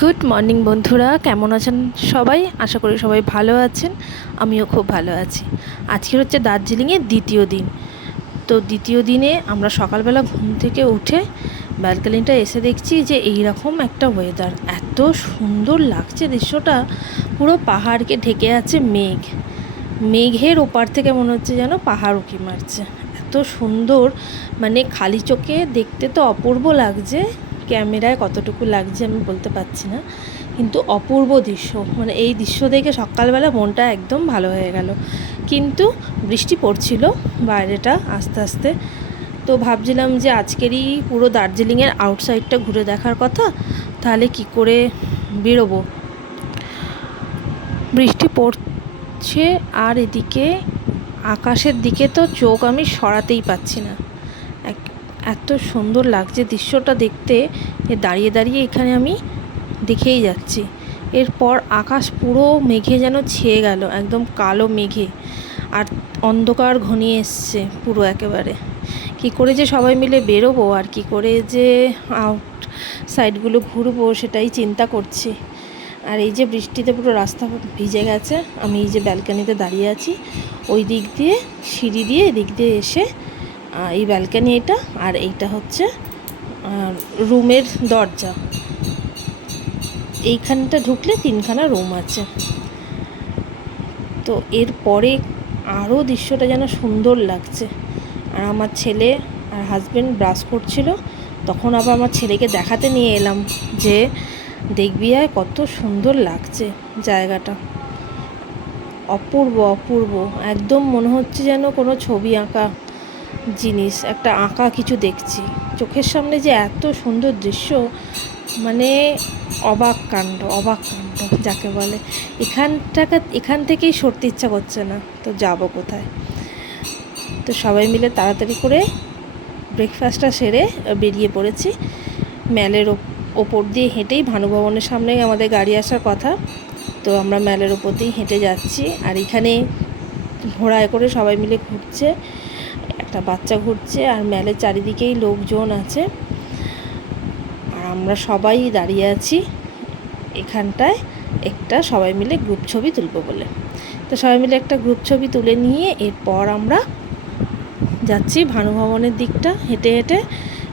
Good morning বন্ধুরা, কেমন আছেন সবাই? আশা করি সবাই ভালো আছেন। আমিও খুব ভালো আছি। আজকের হচ্ছে দার্জিলিংয়ের দ্বিতীয় দিন। তো দ্বিতীয় দিনে আমরা সকালবেলা ঘুম থেকে উঠে ব্যালকনিটা এসে দেখছি যে এই রকম একটা ওয়েদার, এত সুন্দর লাগছে দৃশ্যটা। পুরো পাহাড়কে ঢেকে আছে মেঘ, মেঘের ওপার থেকে মনে হচ্ছে যেন পাহাড় উঁকি মারছে। এত সুন্দর, মানে খালি চোখে দেখতে তো অপূর্ব লাগছে, ক্যামেরায় কতটুকু লাগছে আমি বলতে পারছি না, কিন্তু অপূর্ব দৃশ্য। মানে এই দৃশ্য দেখে সকালবেলা মনটা একদম ভালো হয়ে গেল। কিন্তু বৃষ্টি পড়ছিল বাইরেটা আস্তে আস্তে। তো ভাবছিলাম যে আজকেরই পুরো দার্জিলিংয়ের আউটসাইডটা ঘুরে দেখার কথা, তাহলে কি করে বেরোবো। বৃষ্টি পড়ছে আর এদিকে আকাশের দিকে তো চোখ আমি সরাতেই পাচ্ছি না। এত সুন্দর লাগছে দৃশ্যটা দেখতে, দাঁড়িয়ে দাঁড়িয়ে এখানে আমি দেখেই যাচ্ছি। এরপর আকাশ পুরো মেঘে যেন ছেয়ে গেল, একদম কালো মেঘে, আর অন্ধকার ঘনিয়ে এসছে পুরো একেবারে। কি করে যে সবাই মিলে বেরোবো আর কি করে যে আউট সাইডগুলো ঘুরবো সেটাই চিন্তা করছি। আর এই যে বৃষ্টিতে পুরো রাস্তা ভিজে গেছে, আমি এই যে ব্যালকনিতে দাঁড়িয়ে আছি, ওই দিক দিয়ে সিঁড়ি দিয়ে এদিক দিয়ে এসে এই ব্যালকনি এটা, আর এইটা হচ্ছে রুমের দরজা। এইখানটা ঢুকলে 3খানা রুম আছে। তো এরপরে আরও দৃশ্যটা যেন সুন্দর লাগছে। আর আমার ছেলে আর হাজব্যান্ড ব্রাশ করছিল, তখন আবার আমার ছেলেকে দেখাতে নিয়ে এলাম যে দেখবি আর কত সুন্দর লাগছে জায়গাটা। অপূর্ব অপূর্ব, একদম মনে হচ্ছে যেন কোনো ছবি আঁকা জিনিস, একটা আঁকা কিছু দেখছি চোখের সামনে, যে এত সুন্দর দৃশ্য, মানে অবাক কাণ্ড, অবাক কাণ্ড যাকে বলে। এখান থেকেই সরতে ইচ্ছা করছে না, তো যাব কোথায়। তো সবাই মিলে তাড়াতাড়ি করে ব্রেকফাস্টটা সেরে বেরিয়ে পড়েছি। ম্যালের ওপর দিয়ে হেঁটেই, ভানুভবনের সামনেই আমাদের গাড়ি আসার কথা, তো আমরা ম্যালের ওপর দিয়েই হেঁটে যাচ্ছি। আর এখানে ঘোড়ায় করে সবাই মিলে ঘুরছে, একটা বাচ্চা ঘুরছে, আর ম্যালের চারিদিকেই লোকজন আছে, আর আমরা সবাই দাঁড়িয়ে আছি এখানটায় একটা সবাই মিলে গ্রুপ ছবি তুলবো বলে। তো সবাই মিলে একটা গ্রুপ ছবি তুলে নিয়ে এরপর আমরা যাচ্ছি ভানুভবনের দিকটা হেঁটে হেঁটে,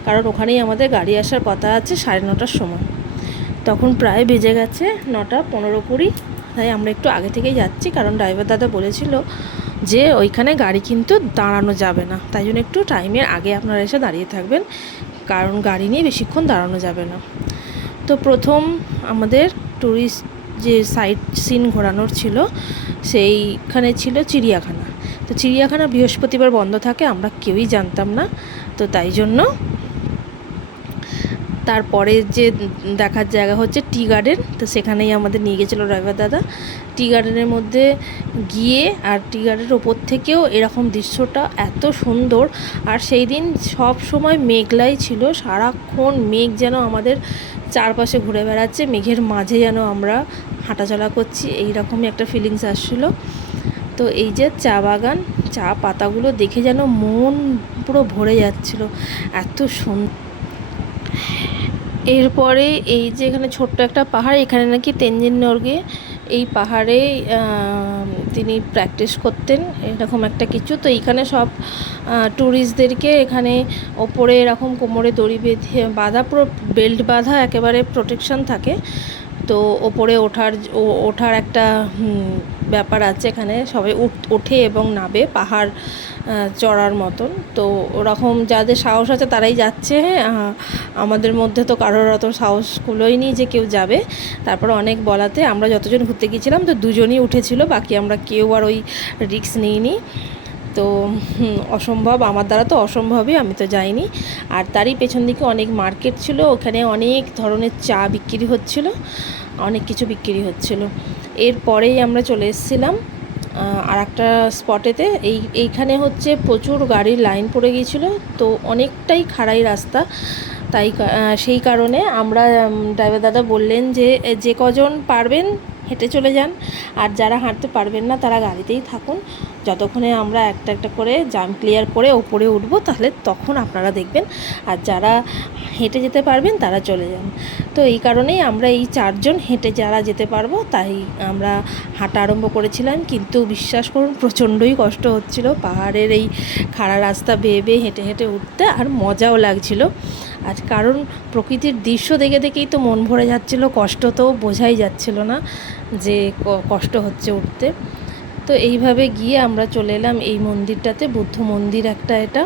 কারণ ওখানেই আমাদের গাড়ি আসার কথা আছে 9:30টার সময়। তখন প্রায় বেজে গেছে 9:15-20, তাই আমরা একটু আগে থেকেই যাচ্ছি, কারণ ড্রাইভার দাদা বলেছিল যে ওইখানে গাড়ি কিন্তু দাঁড়ানো যাবে না, তাই জন্য একটু টাইমের আগে আপনারা এসে দাঁড়িয়ে থাকবেন, কারণ গাড়ি নিয়ে বেশিক্ষণ দাঁড়ানো যাবে না। তো প্রথম আমাদের ট্যুরিস্ট যে সাইট সিন ঘোরানোর ছিল, সেইখানে ছিল চিড়িয়াখানা। তো চিড়িয়াখানা বৃহস্পতিবার বন্ধ থাকে, আমরা কেউই জানতাম না। তো তাই জন্য তারপরে যে দেখার জায়গা হচ্ছে টি গার্ডেন, তো সেখানেই আমাদের নিয়ে গেছিলো ড্রাইভার দাদা। টি গার্ডেনের মধ্যে গিয়ে, আর টি গার্ডেনের ওপর থেকেও এরকম দৃশ্যটা এত সুন্দর। আর সেই দিন সব সময় মেঘলাই ছিল, সারাক্ষণ মেঘ যেন আমাদের চারপাশে ঘুরে বেড়াচ্ছে, মেঘের মাঝে যেন আমরা হাঁটাচলা করছি, এইরকমই একটা ফিলিংস আসছিলো। তো এই যে চা বাগান, চা পাতাগুলো দেখে যেন মন পুরো ভরে যাচ্ছিলো, এত সুন্দর। এরপরে এই যে এখানে ছোট্ট একটা পাহাড়, এখানে নাকি তেনজিং নরগে এই পাহাড়ে তিনি প্র্যাকটিস করতেন, এরকম একটা কিছু। তো এইখানে সব ট্যুরিস্টদেরকে এখানে ওপরে এরকম কোমরে দড়ি বেঁধে বাঁধা, পুরো বেল্ট বাঁধা, একেবারে প্রোটেকশন থাকে। তো ওপরে ওঠার একটা ব্যাপার আছে, এখানে সবাই ওঠে এবং নাবে পাহাড় চড়ার মতন। তো ওরকম যাদের সাহস আছে তারাই যাচ্ছে, আমাদের মধ্যে তো কারোর অত সাহস কুলোয়নি যে কেউ যাবে। তারপর অনেক বলাতে আমরা যতজন ঘুরতে গিয়েছিলাম তো 2জনই উঠেছিল, বাকি আমরা কেউ আর ওই রিস্ক নিইনি। তো অসম্ভব, আমার দ্বারা তো অসম্ভবই, আমি তো যাইনি। আর তারই পেছন দিকে অনেক মার্কেট ছিল, ওখানে অনেক ধরনের চা বিক্রি হচ্ছিল, অনেক কিছু বিক্রি হচ্ছিল। এরপরেই আমরা চলে এসেছিলাম আর একটা স্পটেতে। এইখানে হচ্ছে প্রচুর গাড়ির লাইন পড়ে গিয়েছিলো, তো অনেকটাই খাড়াই রাস্তা, তাই সেই কারণে আমরা ড্রাইভার দাদা বললেন যে যে কজন পারবেন হেঁটে চলে যান। আর যারা হাঁটতে পারবেন না তারা গাড়িতেই থাকুন, যতক্ষণে আমরা একটা একটা করে জাম্প ক্লিয়ার করে ওপরে উঠবো, তাহলে তখন আপনারা দেখবেন। আর যারা হেঁটে যেতে পারবেন তারা চলে যান। তো এই কারণেই আমরা এই 4 জন হেঁটে যারা যেতে পারবো তাই আমরা হাঁটা আরম্ভ করেছিলাম। কিন্তু বিশ্বাস করুন প্রচণ্ডই কষ্ট হচ্ছিল পাহাড়ের এই খাড়া রাস্তা বেয়ে বেয়ে হেঁটে হেঁটে উঠতে, আর মজাও লাগছিল। আর কারণ প্রকৃতির দৃশ্য দেখে দেখেই তো মন ভরে যাচ্ছিল, কষ্ট তো বোঝাই যাচ্ছিল না যে কষ্ট হচ্ছে উঠতে। তো এইভাবে গিয়ে আমরা চলে এলাম এই মন্দিরটাতে, বুদ্ধ মন্দির একটা এটা।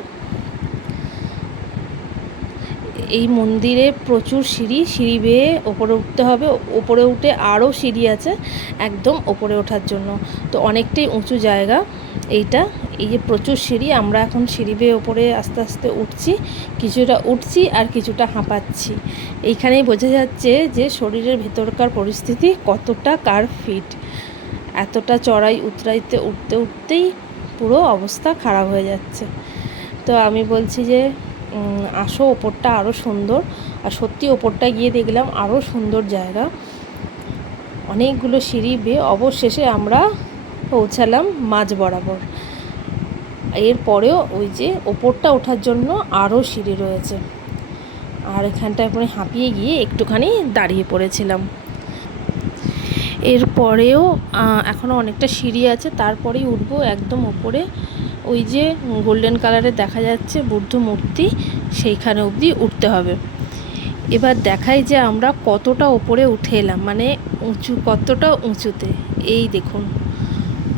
এই মন্দিরে প্রচুর সিঁড়ি বেয়ে ওপরে উঠতে হবে। ওপরে উঠে আরও সিঁড়ি আছে একদম ওপরে ওঠার জন্য। তো অনেকটাই উঁচু জায়গা এইটা। এই যে প্রচুর সিঁড়ি, আমরা এখন সিঁড়ি বেয়ে ওপরে আস্তে আস্তে উঠছি, কিছুটা উঠছি আর কিছুটা হাঁপাচ্ছি। এইখানেই বোঝা যাচ্ছে যে শরীরের ভেতরকার পরিস্থিতি কতটা কার ফিট। এতটা চড়াই উতরাইতে উঠতে উঠতেই পুরো অবস্থা খারাপ হয়ে যাচ্ছে। তো আমি বলছি যে আসো, ওপরটা আরও সুন্দর। আর সত্যি ওপরটা গিয়ে দেখলাম আরও সুন্দর জায়গা, অনেকগুলো সিঁড়ি বেয়ে অবশেষে আমরা পৌঁছালাম মাঝ বরাবর। এরপরেও ওই যে ওপরটা ওঠার জন্য আরও সিঁড়ি রয়েছে। আর এখানটায় পরে হাঁপিয়ে গিয়ে একটুখানি দাঁড়িয়ে পড়েছিলাম। এরপরেও এখনও অনেকটা সিঁড়ি আছে, তারপরেই উঠবো একদম ওপরে। ওই যে গোল্ডেন কালারের দেখা যাচ্ছে বুদ্ধ মূর্তি, সেইখানে অবধি উঠতে হবে। এবার দেখাই যে আমরা কতটা ওপরে উঠে এলাম, মানে কতটা উঁচুতে। এই দেখুন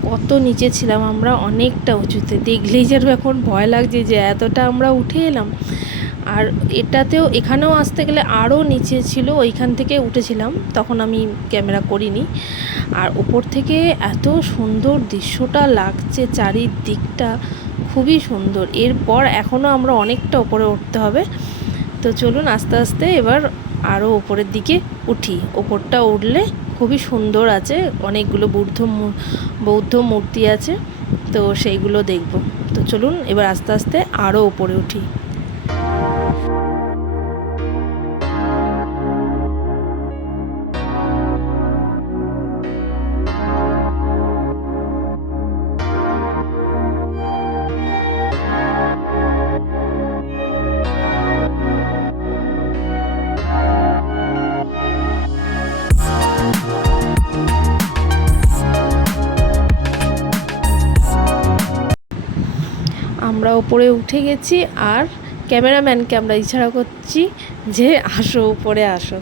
কত নিচে ছিলাম আমরা, অনেকটা উঁচুতে। দেখলেই যেন এখন ভয় লাগছে যে এতটা আমরা উঠে এলাম। আর এখানেও আসতে গেলে আরও নিচে ছিল, ওইখান থেকে উঠেছিলাম, তখন আমি ক্যামেরা করিনি। আর ওপর থেকে এত সুন্দর দৃশ্যটা লাগছে, চারিদিকটা খুবই সুন্দর। এরপর এখনও আমরা অনেকটা ওপরে উঠতে হবে। তো চলুন আস্তে আস্তে এবার আরও ওপরের দিকে উঠি। ওপরটা উঠলে খুবই সুন্দর আছে, অনেকগুলো বৌদ্ধ মূর্তি আছে, তো সেইগুলো দেখব। তো চলুন এবার আস্তে আস্তে আরও ওপরে উঠি। আমরা ওপরে উঠে গেছি, আর ক্যামেরাম্যানকে আমরা ইশারা করছি যে আসো উপরে আসো,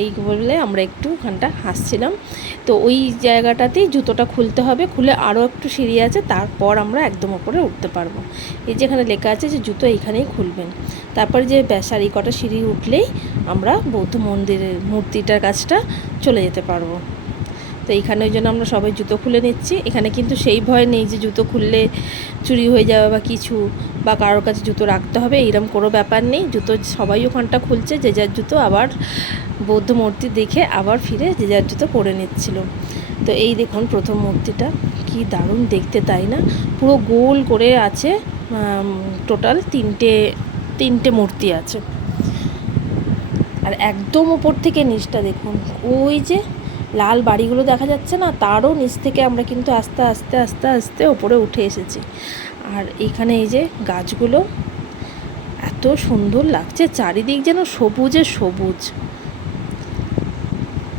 এই বলে আমরা একটু ওখানটা হাসছিলাম। তো ওই জায়গাটাতেই জুতোটা খুলতে হবে, খুলে আরও একটু সিঁড়ি আছে, তারপর আমরা একদম ওপরে উঠতে পারবো। এই যেখানে লেখা আছে যে জুতো এইখানেই খুলবেন, তারপরে যে ব্যাসার এই কটা সিঁড়ি উঠলেই আমরা বৌদ্ধ মন্দিরের মূর্তিটার কাছটা চলে যেতে পারবো। তো এইখানে ওই জন্য আমরা সবাই জুতো খুলে নিচ্ছি। এখানে কিন্তু সেই ভয় নেই যে জুতো খুললে চুরি হয়ে যাবে বা কিছু, বা কারোর কাছে জুতো রাখতে হবে, এইরকম কোনো ব্যাপার নেই। জুতো সবাই ওখানটা খুলছে, যে যার জুতো আবার বৌদ্ধ মূর্তি দেখে আবার ফিরে যে যার জুতো পরে নিচ্ছিল। তো এই দেখুন প্রথম মূর্তিটা কি দারুণ দেখতে, তাই না? পুরো গোল করে আছে, টোটাল তিনটে মূর্তি আছে। আর একদম ওপর থেকে নিচটা দেখুন, ওই যে লাল বাড়িগুলো দেখা যাচ্ছে না, তারও নিচ থেকে আমরা কিন্তু আস্তে আস্তে আস্তে আস্তে ওপরে উঠে এসেছি। আর এইখানে এই যে গাছগুলো এত সুন্দর লাগছে, চারিদিক যেন সবুজে সবুজ।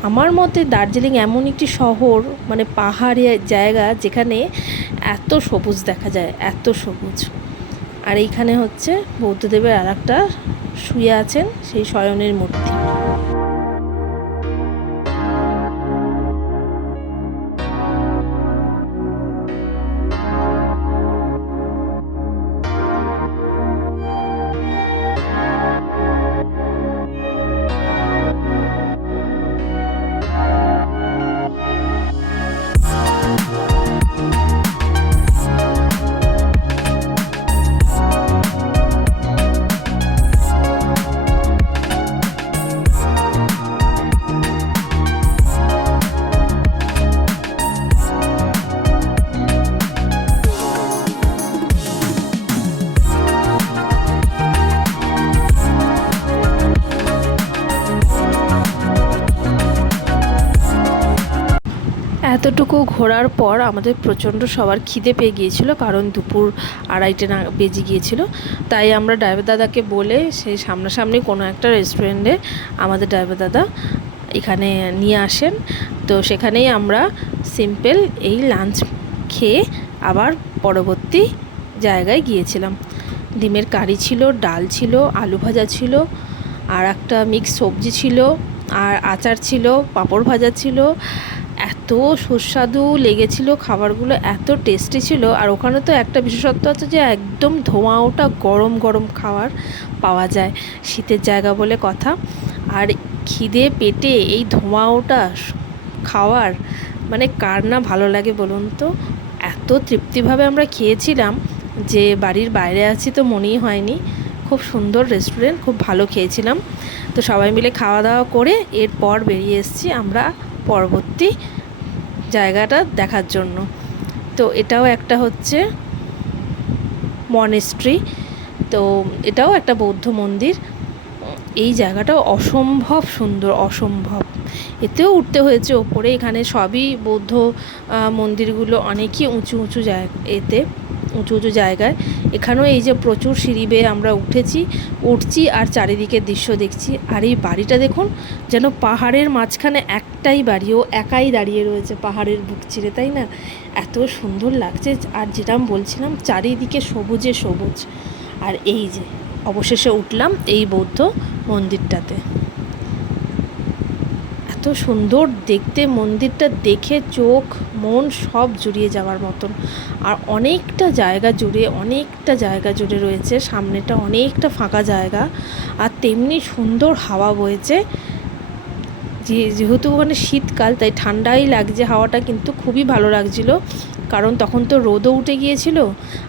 আমার মতে দার্জিলিং এমন একটি শহর, মানে পাহাড়ি জায়গা, যেখানে এত সবুজ দেখা যায়, এত সবুজ। আর এইখানে হচ্ছে বৌদ্ধদেবের আর একটা শুয়ে আছেন সেই শয়নের মূর্তি। এতটুকু ঘোরার পর আমাদের প্রচণ্ড সবার খিদে পেয়ে গিয়েছিল, কারণ দুপুর 2:30 বেজে গিয়েছিল। তাই আমরা ড্রাইভার দাদাকে বলে সেই সামনাসামনি কোনো একটা রেস্টুরেন্টে আমাদের ড্রাইভার দাদা এখানে নিয়ে আসেন। তো সেখানেই আমরা সিম্পল এই লাঞ্চ খেয়ে আবার পরবর্তী জায়গায় গিয়েছিলাম। ডিমের কারি ছিল, ডাল ছিল, আলু ভাজা ছিল, আর একটা মিক্স সবজি ছিল, আর আচার ছিল, পাঁপড় ভাজা ছিল। এত সুস্বাদু লেগেছিল খাবারগুলো, এত টেস্টি ছিল। আর ওখানে তো একটা বিশেষত্ব আছে যে একদম ধোঁয়া ওঠা গরম গরম খাবার পাওয়া যায়, শীতের জায়গা বলে কথা। আর খিদে পেটে এই ধোঁয়া ওঠা খাওয়ার মানে কার না ভালো লাগে বলুন তো। এত তৃপ্তিভাবে আমরা খেয়েছিলাম যে বাড়ির বাইরে আছি তো মনেই হয়নি। খুব সুন্দর রেস্টুরেন্ট, খুব ভালো খেয়েছিলাম। তো সবাই মিলে খাওয়া দাওয়া করে এরপর বেরিয়ে এসেছি আমরা পরবর্তী জায়গাটা দেখার জন্য। তো এটাও একটা হচ্ছে মনেস্ট্রি, তো এটাও একটা বৌদ্ধ মন্দির। এই জায়গাটাও অসম্ভব সুন্দর, অসম্ভব। এতেও উঠতে হয়েছে ওপরে। এখানে সবই বৌদ্ধ মন্দিরগুলো অনেকই উঁচু উঁচু এতে উঁচু উঁচু জায়গায়। এখানেও এই যে প্রচুর সিঁড়ি বেয়ে আমরা উঠছি আর চারিদিকের দৃশ্য দেখছি। আর এই বাড়িটা দেখুন, যেন পাহাড়ের মাঝখানে একটাই বাড়ি, ও একাই দাঁড়িয়ে রয়েছে পাহাড়ের বুক চিরে, তাই না? এত সুন্দর লাগছে। আর যেটা বলছিলাম, চারিদিকে সবুজে সবুজ। আর এই যে অবশেষে উঠলাম এই বৌদ্ধ মন্দিরটাতে। এত সুন্দর দেখতে মন্দিরটা, দেখে চোখ মন সব জুড়িয়ে যাওয়ার মতন। আর অনেকটা জায়গা জুড়ে রয়েছে, সামনেটা অনেকটা ফাঁকা জায়গা। আর তেমনি সুন্দর হাওয়া বইছে। যেহেতু ওখানে শীতকাল, তাই ঠান্ডাই লাগছে হাওয়াটা, কিন্তু খুবই ভালো লাগছিল। কারণ তখন তো রোদও উঠে গিয়েছিল,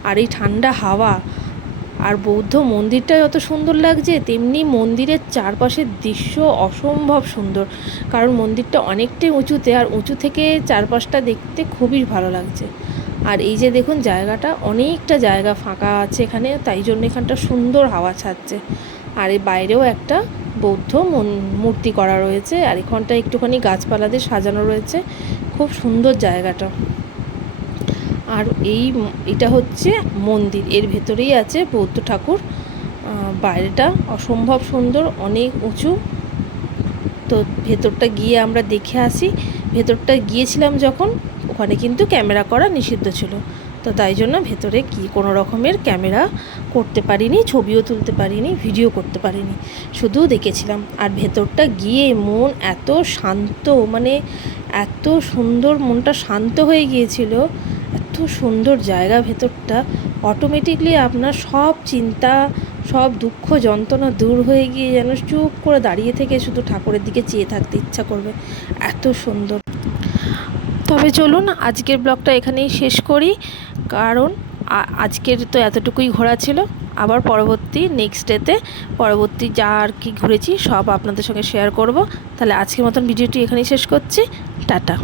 আর এই ঠান্ডা হাওয়া। আর বৌদ্ধ মন্দিরটা যত সুন্দর লাগছে, তেমনি মন্দিরের চারপাশের দৃশ্য অসম্ভব সুন্দর। কারণ মন্দিরটা অনেকটাই উঁচুতে, আর উঁচু থেকে চারপাশটা দেখতে খুবই ভালো লাগছে। আর এই যে দেখুন জায়গাটা, অনেকটা জায়গা ফাঁকা আছে এখানে, তাই জন্য এখানটা সুন্দর হাওয়া ছাড়ছে। আর এই বাইরেও একটা বৌদ্ধ মূর্তি করা রয়েছে, আর এখানটা একটুখানি গাছপালা দিয়ে সাজানো রয়েছে। খুব সুন্দর জায়গাটা। আর এটা হচ্ছে মন্দির, এর ভেতরেই আছে বৌদ্ধ ঠাকুর। বাইরেটা অসম্ভব সুন্দর, অনেক উঁচু। তো ভেতরটা গিয়ে আমরা দেখে আসি। ভেতরটা গিয়েছিলাম যখন, ওখানে কিন্তু ক্যামেরা করা নিষিদ্ধ ছিল। তো তাই জন্য ভেতরে কোনো রকমের ক্যামেরা করতে পারিনি, ছবিও তুলতে পারিনি, ভিডিও করতে পারিনি, শুধু দেখেছিলাম। আর ভেতরটা গিয়ে মন এত শান্ত, মানে এত সুন্দর, মনটা শান্ত হয়ে গিয়েছিল। এত সুন্দর জায়গা ভেতরটা, অটোমেটিকলি আপনার সব চিন্তা, সব দুঃখ যন্ত্রণা দূর হয়ে গিয়ে যেন চুপ করে দাঁড়িয়ে থেকে শুধু ঠাকুরের দিকে চেয়ে থাকতে ইচ্ছা করবে, এত সুন্দর। তবে চলুন আজকের ব্লগটা এখানেই শেষ করি, কারণ আজকের তো এতটুকুই ঘোরা ছিল। আবার পরবর্তী নেক্সট ডেতে পরবর্তী যা আর কি ঘুরেছি সব আপনাদের সঙ্গে শেয়ার করব। তাহলে আজকের মতন ভিডিওটি এখানেই শেষ করছি। টাটা।